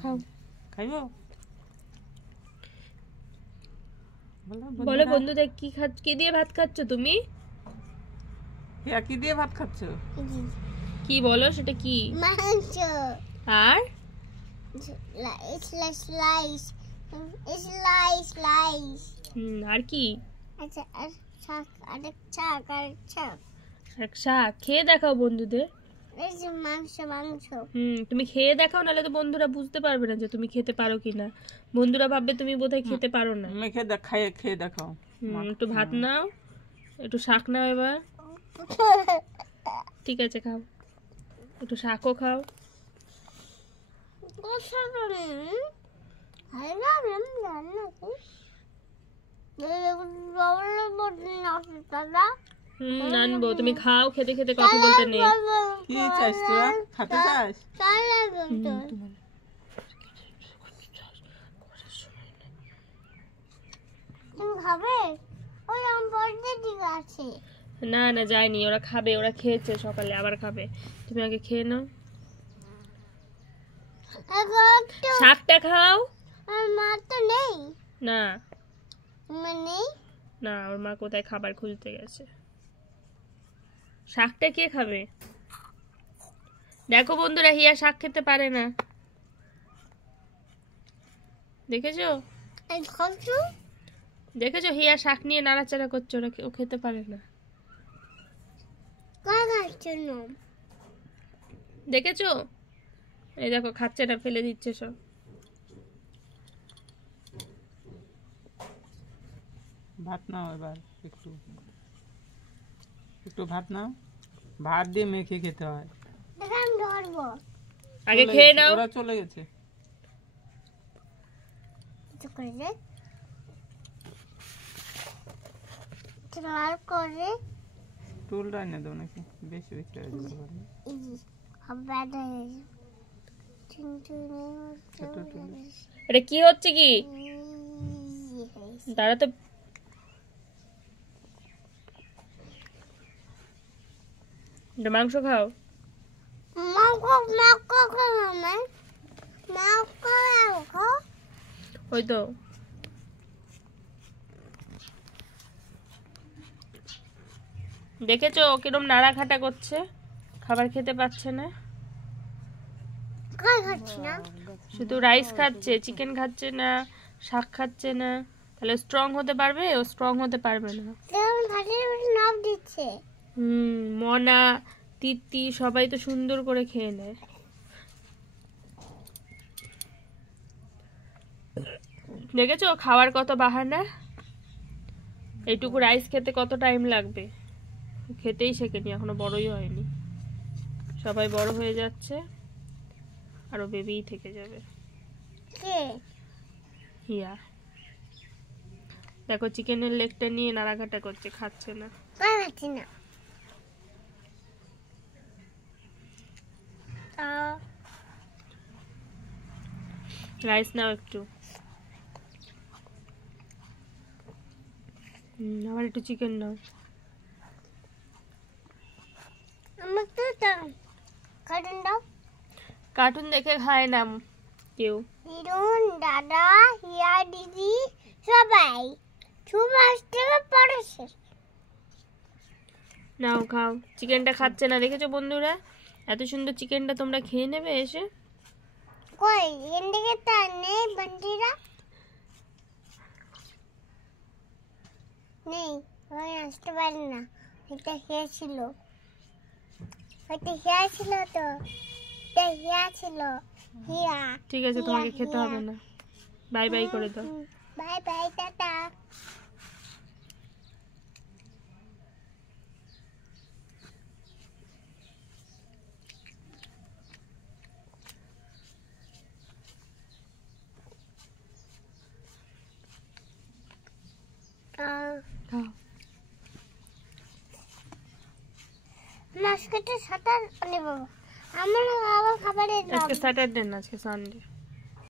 খাও খাইবো বলো বন্ধুদের কি দিয়ে ভাত খাচ্ছ তুমি? কি দিয়ে ভাত খাচ্ছ? কি বলো সেটা কি? মাংস আর স্লাইস আর কি? আচ্ছা আর শাক আর শাক শাক খেয়ে দেখাও বন্ধুদের। এই যে মাংস তুমি খেয়ে দেখাও, নাহলে তো বন্ধুরা বুঝতে পারবে না যে তুমি খেতে পারো কিনা। বন্ধুরা ভাববে তুমি বোধহয় খেতে পারো না। খেয়ে দেখাও। একটু ভাত নাও, একটু শাক নাও এবার। ঠিক আছে খাও, একটু শাকও খাও। আনবো, তুমি খাও। খেতে খেতে কথা বলতে নেই। কি চাস তোরা? খেতে চাস? না না যায়নি, ওরা খাবে, ওরা খেয়েছে সকালে, আবার খাবে। তুমি আগে খেয়ে নাও, শাকটা খাও। মা তো নেই। না নেই না, ওর মা কোথায় খাবার খুঁজতে গেছে। শাকটা কে খাবে? দেখো বন্ধুরা, হিয়া শাক খেতে পারে না, দেখেছো? দেখেছো হিয়া শাক নিয়ে নাড়াচাড়া করছে, ও খেতে পারে না। দেখেছো? এই দেখো খাচ্ছে না, ফেলে দিচ্ছে সব। ভাত নাও এবার, একটু ভাত নাও। ভাত দিয়ে মেখে খেতে হয়। আগে খেয়ে নাও। ওরা চলে গেছে। টুলটা এনে দাও নাকি, বেশি বেশি এটা কি হচ্ছে কি? দাঁড়া তো, মাংস খাও। ওই তো দেখেছো কিরম নাড়াঘাটা করছে, খাবার খেতে পাচ্ছে না। শুধু রাইস খাচ্ছে, চিকেন খাচ্ছে না, শাক খাচ্ছে না। তাহলে স্ট্রং হতে পারবে? ও স্ট্রং হতে পারবে না। মনা, তিতি সবাই তো সুন্দর করে খেয়ে নেয়। দেখেছো খাওয়ার কত বাহানা। এইটুকু রাইস খেতে কত টাইম লাগবে। খেতেই শেখেনি, এখনো বড়ই হয়নি। সবাই বড় হয়ে যাচ্ছে, আরো বেবিই থেকে যাবে। হিয়া দেখো চিকেনের লেগটা নিয়ে নাড়াঘাটা করছে, খাচ্ছে না। রাইস নাও একটু, আবার একটু চিকেন নাও। কার্টুন দেখে খায় না কেউ। দাদা, হিয়া দিদি সবাই নাও খাও। চিকেনটা খাচ্ছে না, দেখেছো বন্ধুরা? এত সুন্দর চিকেনটা তোমরা খেয়ে নেবে এসে। কই এদিকে তা নেই বন্ধুরা, নেই, ওই আসতে পারে না। এটা খেয়েছিল, তো হিয়া। ঠিক আছে, তোমাকে খেতে হবে না। বাই বাই করে দাও। Bye bye, tata. আজকে তো সাঁতার নেব। আমার আবার খাবারের আজকে স্যাটারডে না, আজকে সানডে।